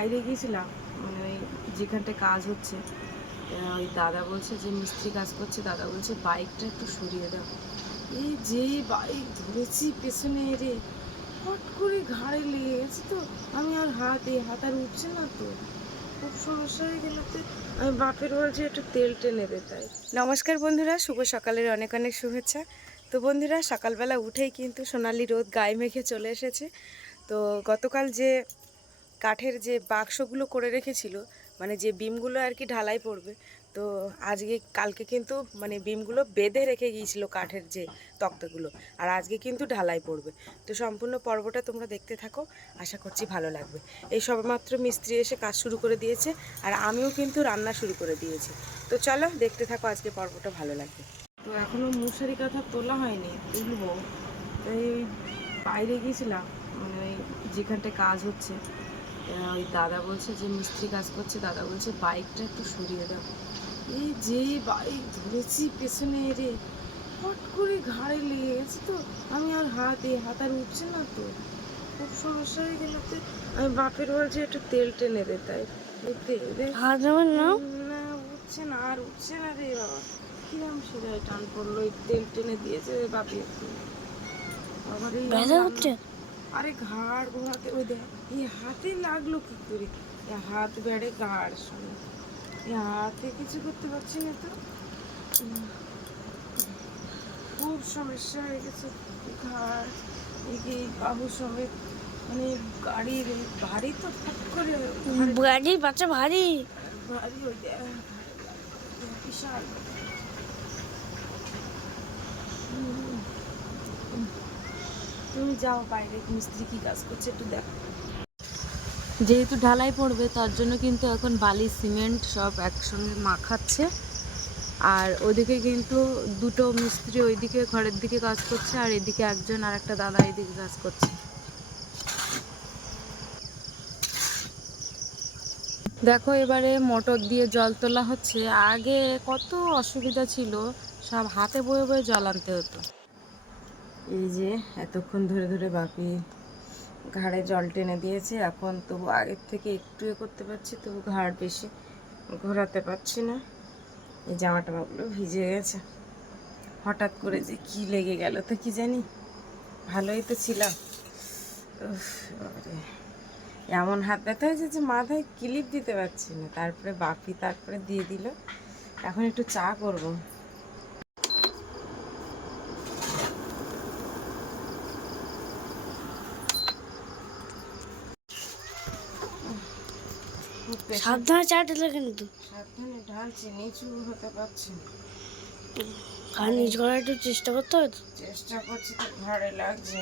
বাইরে গিয়েছিলাম, মানে ওই যেখানটায় কাজ হচ্ছে, ওই দাদা বলছে যে মিস্ত্রি কাজ করছে, দাদা বলছে বাইকটা একটু সরিয়ে দাও। এই যে বাইক ধরেছি পেছনে রে, হট করে ঘাড়ে লেগে গেছে, তো আমি আর হাত আর উঠছে না, তো খুব সমস্যা হয়ে গেল। তো আমি বাপের বলছি একটু তেল টেনে দে। তাই নমস্কার বন্ধুরা, শুভ সকালের অনেক অনেক শুভেচ্ছা। তো বন্ধুরা, সকালবেলা উঠেই কিন্তু সোনালি রোদ গায়ে মেখে চলে এসেছে। তো গতকাল যে কাঠের যে বাক্সগুলো করে রেখেছিল, মানে যে বিমগুলো আর কি ঢালাই পড়বে, তো কালকে কিন্তু মানে বিমগুলো বেঁধে রেখে গিয়েছিল কাঠের যে তক্তাগুলো, আর আজকে কিন্তু ঢালাই পড়বে। তো সম্পূর্ণ পর্বটা তোমরা দেখতে থাকো, আশা করছি ভালো লাগবে। এই সবেমাত্র মিস্ত্রি এসে কাজ শুরু করে দিয়েছে, আর আমিও কিন্তু রান্না শুরু করে দিয়েছি। তো চলো দেখতে থাকো, আজকে পর্বটা ভালো লাগবে। তো এখনও মশারি কাঁথা তোলা হয়নি, তুলবো। তাই বাইরে গিয়েছিলাম, মানে ওই যেখানটায় কাজ হচ্ছে, ওই দাদা বলছে যে মিস্ত্রি কাজ করছে, দাদা বলছে বাইকটা একটু সরিয়ে দাও। এই যে বাইক ধরেছি পেছনে রে, হট করে ঘাড়ে লেগে গেছে, তো আমি আর হাত আর উঠছে না, তো খুব সমস্যা হয়ে গেল। তো আমি বাপের বলছি একটু তেল টেনে দে। তাই না, উঠছে না, আর উঠছে না রে বাবা, কিরম সেটাই টান পড়লো, এই তেল টেনে দিয়েছে বাপি একটু। আবার এই আরে ঘাড় ঘোরাতে, ওই দেখ এই হাতে লাগলো কি করে, হাত বেড়ে ঘাড় সঙ্গে, এই হাতে কিছু করতে পারছি না, তো খুব সমস্যা হয়ে গেছে। ঘাড় এই বাহু সমেত, মানে গাড়ির ভারী, তো ফট করে গাড়ির বাচ্চা ভারী ভারী, ওই দেখ বিশাল। তুমি যাও বাইরে, মিস্ত্রি কি কাজ করছে একটু দেখো। যেহেতু ঢালাই পড়বে, তার জন্য কিন্তু এখন বালি সিমেন্ট সব একসঙ্গে মাখাচ্ছে। আর ওইদিকে কিন্তু দুটো মিস্ত্রি ওইদিকে ঘরের দিকে কাজ করছে, আর এদিকে একজন আর একটা দাদা এদিকে কাজ করছে। দেখো এবারে মোটর দিয়ে জল তোলা হচ্ছে, আগে কত অসুবিধা ছিল, সব হাতে বয়ে বয়ে জল আনতে হতো। এই যে এতক্ষণ ধরে ধরে বাপি ঘাড়ে জল টেনে দিয়েছে, এখন তবু আগের থেকে একটু করতে পারছি, তবু ঘাড় বেশি ঘোরাতে পারছি না। এই জামা টামাগুলো ভিজে গেছে, হঠাৎ করে যে কি লেগে গেল তো কি জানি, ভালোই তো ছিলাম। এমন হাত ব্যথা হয়েছে যে মাথায় ক্লিপ দিতে পারছি না, তারপরে বাপি তারপরে দিয়ে দিল। এখন একটু চা করব। সাবধানে চা ঢেলে, কিন্তু সাবধানে ঢালছি, নিচু হতে পারছি না। আর নিচ করার একটু চেষ্টা করতে হবে, চেষ্টা করছি, তো ঘাড়ে লাগছে।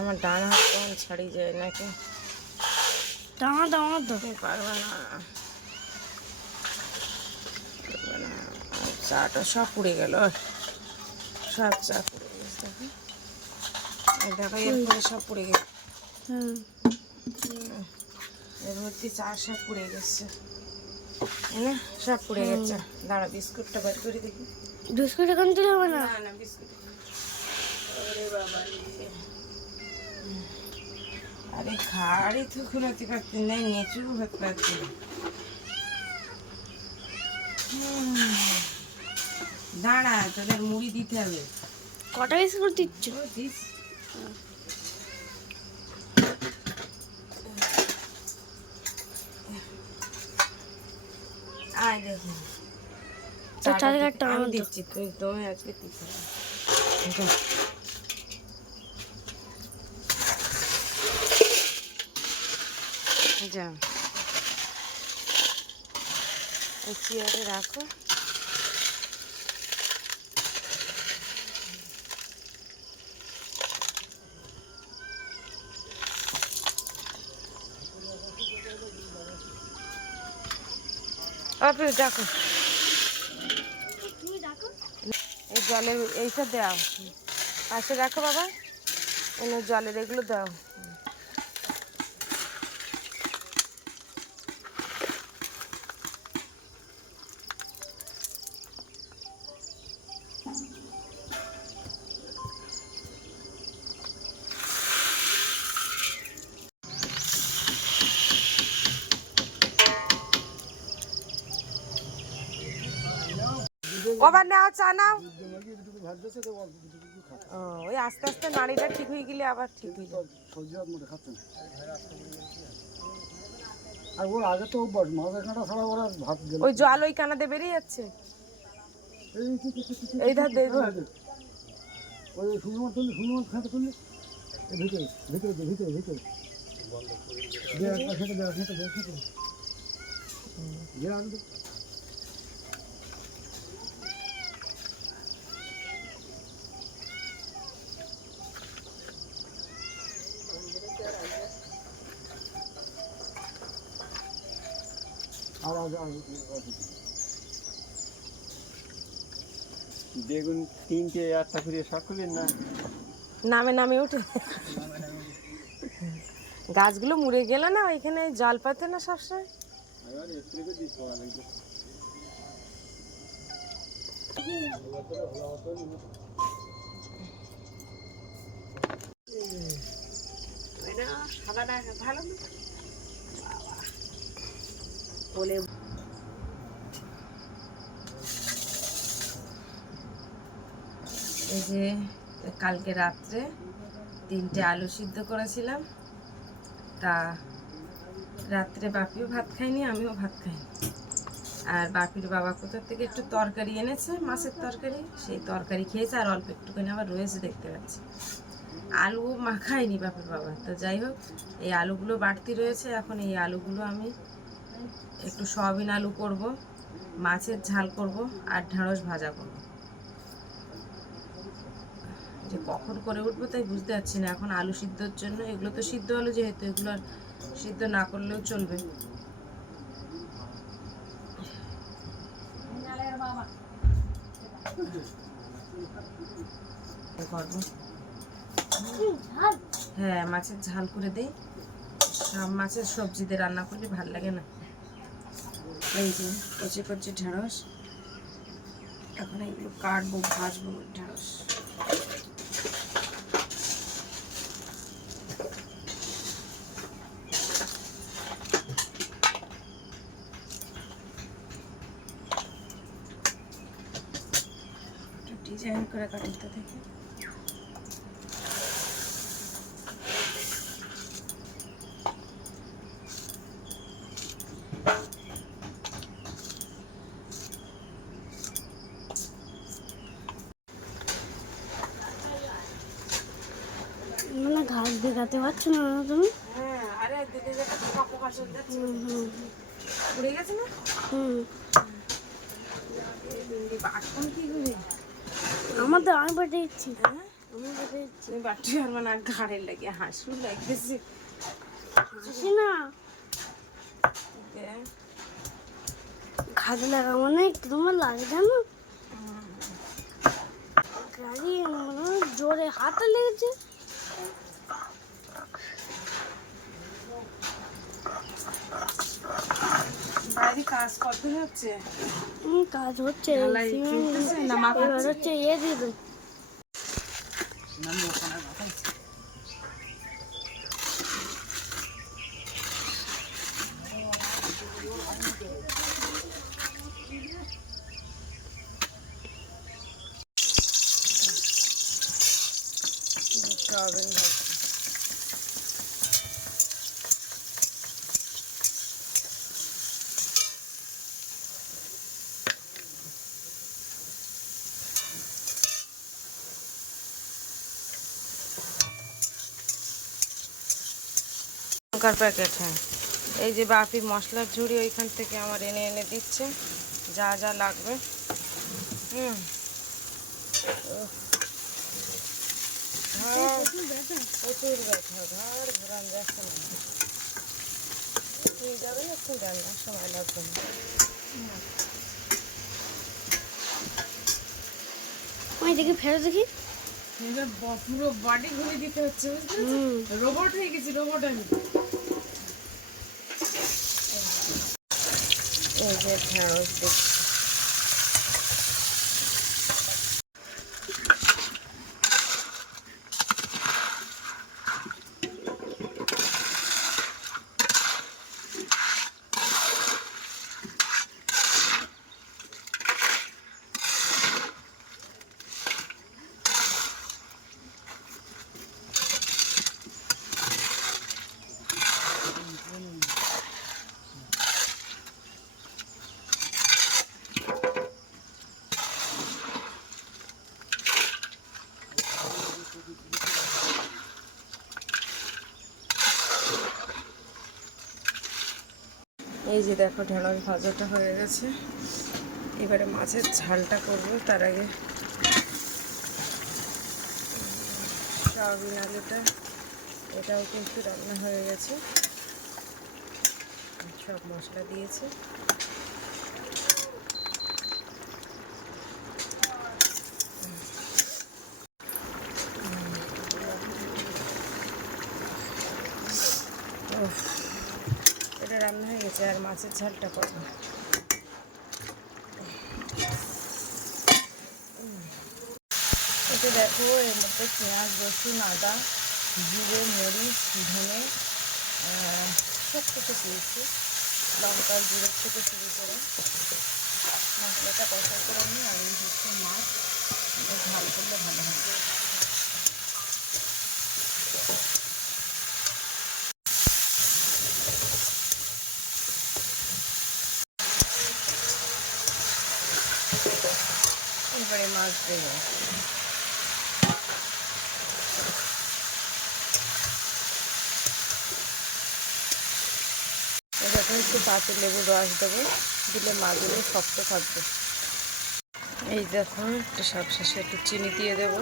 আমার ডান হাত কেমন ছাড়িয়ে যায় নাকি, ডান হাত পারবে না। চাটা সব পুড়ে গেল, সব চা পুড়ে গেছে, দেখো এরপরে সব পুড়ে গেছে। এর মধ্যে চা সব পুড়ে গেছে, না সব পুড়ে গেছে। দাঁড়া বিস্কুটটা বের করে দেখি। বিস্কুট এখন দিলে হবে না, না বিস্কুট। আরে বাবা, আরে ঘাড়ি তো ঘুরাতে পারছি না, নিচু হতে পারছি না। দাঁড়া, তোদের মুড়ি দিতে হবে। কটা বিস্কুট দিচ্ছ? আয় দেখুন, আমি দিচ্ছি, তুমি আজকে দিচ্ছি। যা চেয়ারে রাখো। আপনি দেখো, এই জলের এইসব দাও, পাশে রাখো বাবা, এনে জলের এগুলো দাও। কবার নেওয়া চা নাও। ওই আস্তে আস্তে নাড়িটা ঠিক হয়ে গেলে আবার ঠিক হয়ে যাবে। আর ওর আগে তো মাছের কাঁটা ছাড়া ওরা ভাত গেল। ওই জল ওই কানাতে বেরিয়ে যাচ্ছে। এই ধার দে ওই শুনুন শুনুন খাতে তুললে ভিতরে ভিতরে ভিতরে ভিতরে বেগুন 3টে 8টা করে সকলের না নামে নামে উঠে গাছগুলো মুড়ে গেল না, ওইখানে জল পাতে না সবসময়। এই যে কালকে রাত্রে 3টে আলু সিদ্ধ করেছিলাম, তা রাত্রে বাপিও ভাত খায়নি, আমিও ভাত খাইনি। আর বাপির বাবা কোথার থেকে একটু তরকারি এনেছে, মাছের তরকারি, সেই তরকারি খেয়েছে, আর অল্প একটুখানি আবার রয়েছে দেখতে পাচ্ছি। আলু মাখায়নি বাপির বাবা। তো যাই হোক, এই আলুগুলো বাড়তি রয়েছে, এখন এই আলুগুলো আমি একটু সয়াবিন আলু করব, মাছের ঝাল করব, আর ঢেঁড়স ভাজা করব। যে কখন করে উঠবো তাই বুঝতে পারছি না। এখন আলু সিদ্ধর জন্য, এগুলো তো সিদ্ধ আলু যেহেতু, এগুলো আর সিদ্ধ না করলেও চলবে। হ্যাঁ, মাছের ঝাল করে দেই। সব মাছের সবজি দিয়ে রান্না করলে ভাল লাগে না। এই যে কচি কচি ঢেঁড়স, এখন এগুলো কাটবো, ভাজবো ঢেঁড়স। ডিজাইন করে কাটিতে থেকে মানে ঘাস দেখাতে পারছো না তুমি? হ্যাঁ, আরে দিদি যেটা পোকা চলে যাচ্ছে, উড়ে গেছে না। এখন কি করে আমাদের আমি বেটে দিচ্ছি, আমি বেটে দিচ্ছি। তুমি বাটি আর মানে ঘাড়ের লাগে হাসু লাগতেছে। হাসি না, ঘাস লাগা মানে তোমার লাগে জানো, গাড়ি মানে জোরে হাতে লেগেছে। বাইরে কাজ করতে হচ্ছে, কাজ হচ্ছে, ঢালাই চলতেছে না, মাথা এবার হচ্ছে ইয়ে দিবে। সয়াবিন ভাজা। লঙ্কার প্যাকেট, হ্যাঁ। এই যে বাপি মশলার ঝুড়ি ওইখান থেকে আমার এনে এনে দিচ্ছে, যা যা লাগবে। প্রচুর ব্যথা, ঘাড় ঘোরান যাচ্ছে না। তুই যাবে না, একটু রান্নার সময় লাগবে না। ওই দেখি ফেরত দেখি, পুরো বডি ঘুরে দিতে হচ্ছে, রোবট হয়ে গেছি, রোবট আমি। এই যে ঢেঁড়স দেখছি, এই যে দেখো ঢেঁড়স ভাজাটা হয়ে গেছে, এবারে মাছের ঝালটা করব। তার আগে সয়াবিন আলুটা এটাও কিন্তু রান্না হয়ে গেছে, সব মশলা দিয়েছে। এটা রান্না হয়ে গেছে, আর মাছের ঝালটা করবো। এটা দেখো এর মধ্যে পেঁয়াজ, রসুন, আদা, জিরে, মরিচ, ধনে সব কিছু দিয়েছি, লঙ্কার জিরের থেকে শুরু করে মশলাটা কষাই করে নিই। আর এই হচ্ছে মাছ, এটা ঝাল করলে ভালো হবে। এবারে মাছ দেবো। এরকম একটু পাতে লেবুর রস দেবো, দিলে মাছগুলো শক্ত থাকবে। এই দেখো একটু সবশেষে একটু চিনি দিয়ে দেবো।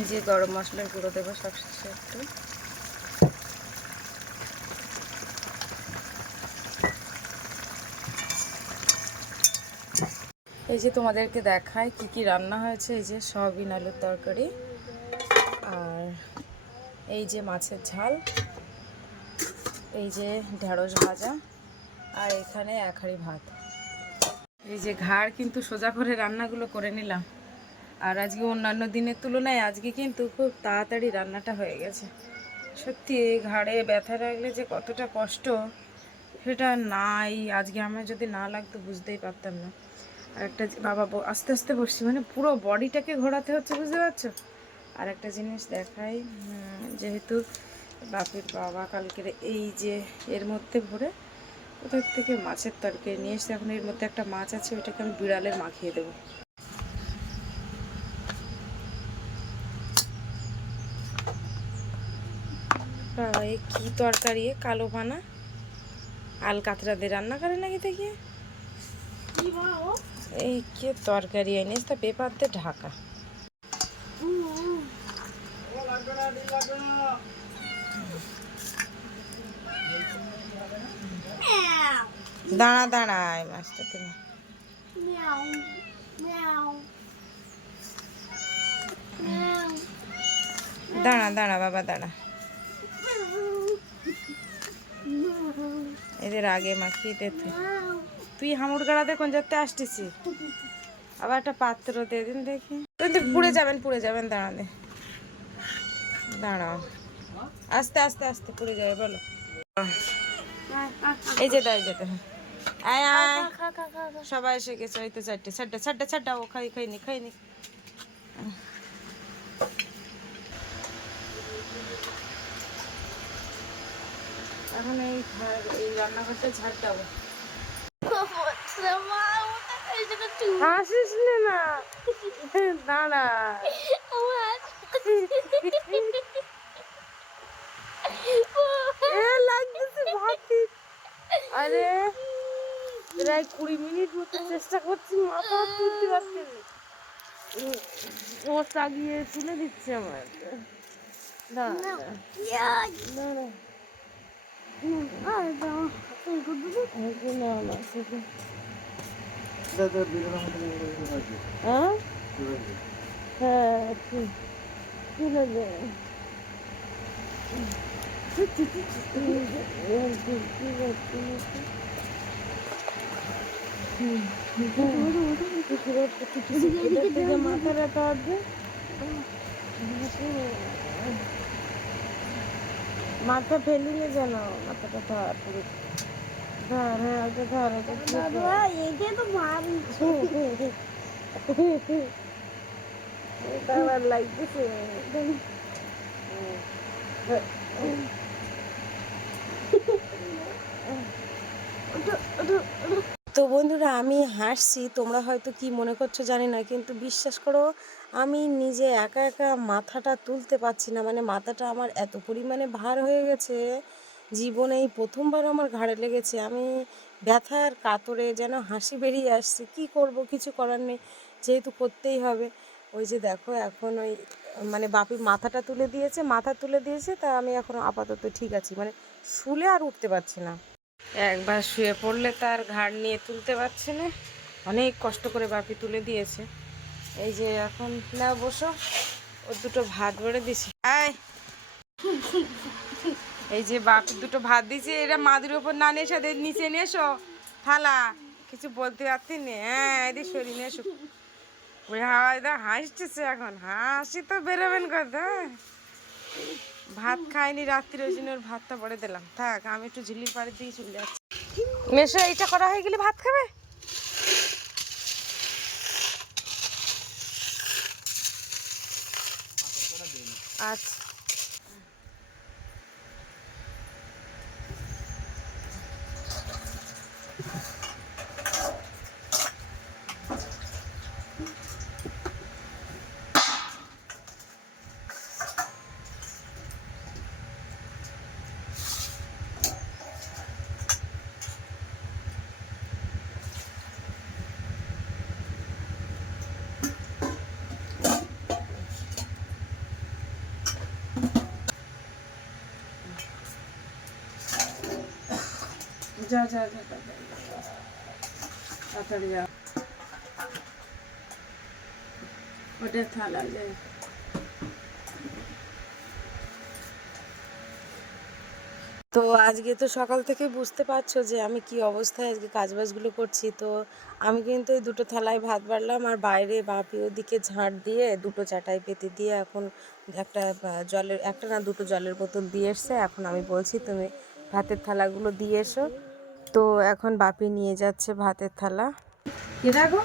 এই যে গরম মশলার গুঁড়ো দেবো সবশেষে একটু। এই যে তোমাদেরকে দেখায় কি কি রান্না হয়েছে। এই যে সয়াবিন আলুর তরকারি, আর এই যে মাছের ঝাল, এই যে ঢেঁড়স ভাজা, আর এখানে এক হাঁড়ি ভাত। এই যে ঘাড় কিন্তু সোজা করে রান্নাগুলো করে নিলাম। আর আজকে অন্যান্য দিনের তুলনায় আজকে কিন্তু খুব তাড়াতাড়ি রান্নাটা হয়ে গেছে। সত্যি ঘাড়ে ব্যথা লাগলে যে কতটা কষ্ট সেটা নাই, আজকে আমার যদি না লাগতো বুঝতেই পারতাম না। আর একটা বাবা আস্তে আস্তে বসছি, মানে পুরো বডিটাকে ঘোরাতে হচ্ছে, বুঝতে পারছো। আর একটা জিনিস দেখাই, যেহেতু বাপির বাবা কালকের এই যে এর মধ্যে ভরে কোথার থেকে মাছের তরকারি নিয়ে এসে, এখন এর মধ্যে একটা মাছ আছে, ওইটাকে আমি বিড়ালের মাখিয়ে দেবো। এই কি তরকারি, কালো পানা আল কাতরা দিয়ে রান্না করে নাকি দেখি। এই কি তরকারি এনেছে, তা পেপার দিয়ে ঢাকা। দাঁড়া দাঁড়া, এই মাছটা তুমি দাঁড়া দাঁড়া বাবা দাঁড়া। এদের আগে মাখিয়ে দে, তুই হামুর গাড়াতে কোন যাতে আসতেছি। আবার একটা পাত্র দিয়ে দিন দেখি, পুড়ে যাবেন দাঁড়া দে, দাঁড়াও, আস্তে আস্তে আস্তে পুড়ে যাবে বলো। এই যে দাঁড়িয়ে যেতে আয় আয়, সবাই এসে গেছে। ওই তো চারটে ছাড়টা ছাড়টা ছাড়টা, ও খাইনি। এখন এই রান্নাঘরটা ঝাড় দেবো। হাসিস না, দাঁড়া। আরে প্রায় 20 মিনিট মতো চেষ্টা করছি, মাথা তুলতে পারছি না। ও চাগিয়ে তুলে দিচ্ছে আমার। দাঁড়া হ্যাঁ তুলে দে। মাথা ব্যথা আছে, মাথা ফেলিলে যেন মাথাটা ধর পুরো ধর। হ্যাঁ ওটা ধর, ওটা আবার লাগতেছে। তো তো বন্ধুরা, আমি হাসছি, তোমরা হয়তো কি মনে করছো জানি না, কিন্তু বিশ্বাস করো আমি নিজে একা একা মাথাটা তুলতে পারছি না। মানে মাথাটা আমার এত পরিমাণে ভার হয়ে গেছে, জীবনে এই প্রথমবার আমার ঘাড়ে লেগেছে। আমি ব্যথার কাতরে যেন হাসি বেরিয়ে আসছে। কি করব, কিছু করার নেই, যেহেতু করতেই হবে। ওই যে দেখো, এখন ওই মানে বাপি মাথাটা তুলে দিয়েছে, মাথা তুলে দিয়েছে, তা আমি এখন আপাতত ঠিক আছি। মানে শুলে আর উঠতে পারছি না, একবার শুয়ে পড়লে তার ঘাড় নিয়ে তুলতে পারছে না। অনেক কষ্ট করে বাপি তুলে দিয়েছে। এই যে এখন না বসো, ও দুটো ভাত বেড়ে দিছি। এই যে বাপি দুটো ভাত দিয়েছে, এরা মাদুর ওপর না নিয়ে এসে নিচে নিয়ে এসো থালা, কিছু বলতে পারতি না। হ্যাঁ, এদিকে সরি নিয়ে এসো। ওই হাওয়াটা হাসতেছে, এখন হাসি তো বেরোবেন কথা। ভাত খাইনি রাত্রির, ওই জন্য ওর ভাতটা পরে দিলাম। থাক, আমি একটু ঝিলির পাড়ের দিকে চলে যাচ্ছি। মেশো, এইটা করা হয়ে গেলে ভাত খাবে। আচ্ছা, যা যা যা, তাড়াতাড়ি যা, ওটা থালা যায়। তো আজকে তো সকাল থেকে বুঝতে পারছো যে আমি কি অবস্থায় আজকে কাজবাজগুলো করছি। তো আমি কিন্তু এই দুটো থালায় ভাত বাড়লাম, আর বাইরে বাপি ওদিকে ঝাড় দিয়ে দুটো চাটাই পেতে দিয়ে এখন একটা জলের, একটা না দুটো জলের বোতল দিয়ে এসছে। এখন আমি বলছি তুমি ভাতের থালাগুলো দিয়ে এসো। তো এখন বাপি নিয়ে যাচ্ছে ভাতের থালা। কেডা গো?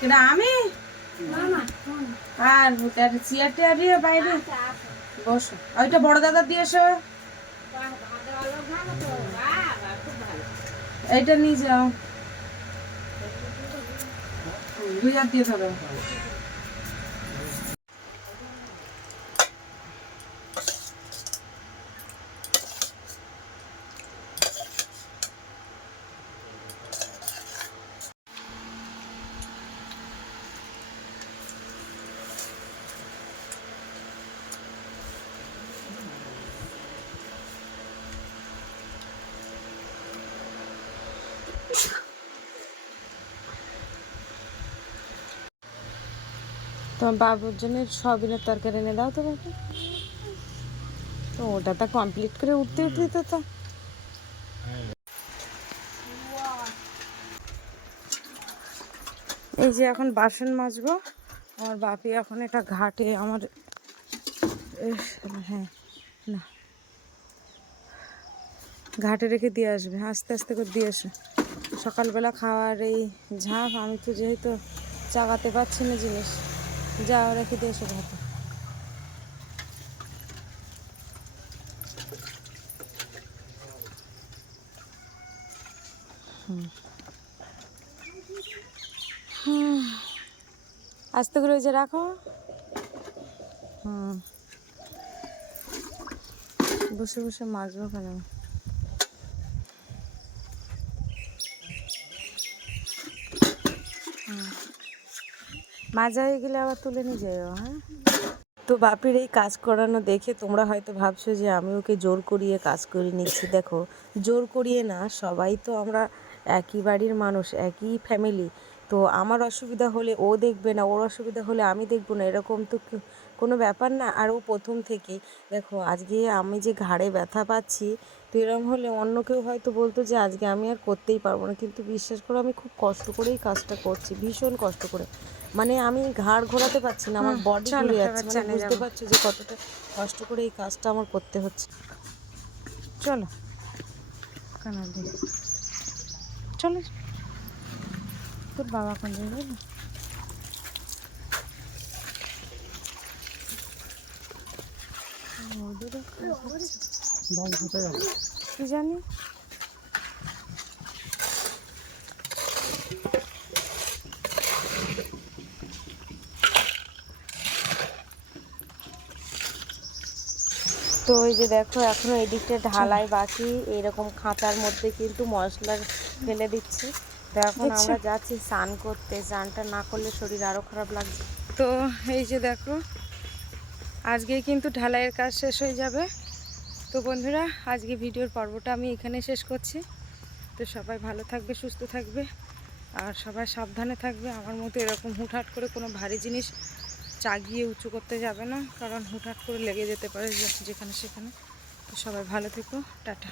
কেডা? আমি আর চেয়ার টেয়ার দিয়ে বাইরে বসো। ওইটা বড় দাদা দিয়ে এসো, এইটা নিয়ে যাও, 2 হাত দিয়ে ধরো। তোমার বাবুর জন্য সয়াবিনের তরকারি এনে দাও তো বাবু। তো ওটা তো কমপ্লিট করে উঠতে উঠতে তো এই যে এখন বাসন মাজবো। আমার বাপি এখন এটা ঘাটে আমার, হ্যাঁ না, ঘাটে রেখে দিয়ে আসবে, আস্তে আস্তে করে দিয়ে আসে। সকালবেলা খাওয়ার এই ঝাঁপ, আমি তো যেহেতু চাগাতে পারছি না জিনিস, যা রেখে দিয়ে এসে ঘাটে। আস্তে করে ওই যে রাখো। বসে বসে মাজবো কেন? মাজা হয়ে গেলে আবার তুলে নিয়ে যাও। হ্যাঁ, তো বাপির এই কাজ করানো দেখে তোমরা হয়তো ভাবছো যে আমি ওকে জোর করিয়ে কাজ করে নিচ্ছি। দেখো, জোর করিয়ে না, সবাই তো আমরা একই বাড়ির মানুষ, একই ফ্যামিলি। তো আমার অসুবিধা হলে ও দেখবে না, ওর অসুবিধা হলে আমি দেখবো না, এরকম তো কোনো ব্যাপার না। আর ও প্রথম থেকেই দেখো, আজকে আমি যে ঘাড়ে ব্যথা পাচ্ছি, তো এরকম হলে অন্য কেউ হয়তো বলতো যে আজকে আমি আর করতেই পারবো না। কিন্তু বিশ্বাস করো, আমি খুব কষ্ট করেই কাজটা করছি, ভীষণ কষ্ট করে। মানে আমি ঘাড় ঘোরাতে পারছি না, আমার বডি ঘুরে যাচ্ছে। মানে বুঝতে পারছো যে কতটা কষ্ট করে এই কাজটা আমার করতে হচ্ছে। চলো কানা দিই, চলো, তোর বাবা কোন যাবে? কি জানি। তো এই যে দেখো এখনো এদিকটা ঢালাই বাকি, এরকম খাঁচার মধ্যে কিন্তু মশলা ফেলে দিচ্ছে। তো এখন আমরা যাচ্ছি স্নান করতে, স্নানটা না করলে শরীর আরও খারাপ লাগছে। তো এই যে দেখো আজকে কিন্তু ঢালাইয়ের কাজ শেষ হয়ে যাবে। তো বন্ধুরা আজকে ভিডিওর পর্বটা আমি এখানে শেষ করছি। তো সবাই ভালো থাকবে, সুস্থ থাকবে, আর সবাই সাবধানে থাকবে। আমার মতো এরকম হুটহাট করে কোনো ভারী জিনিস চাগিয়ে উঁচু করতে যাবে না, কারণ হুটহাট করে লেগে যেতে পারে যেখানে সেখানে। তো সবাই ভালো থেকো, টাটা।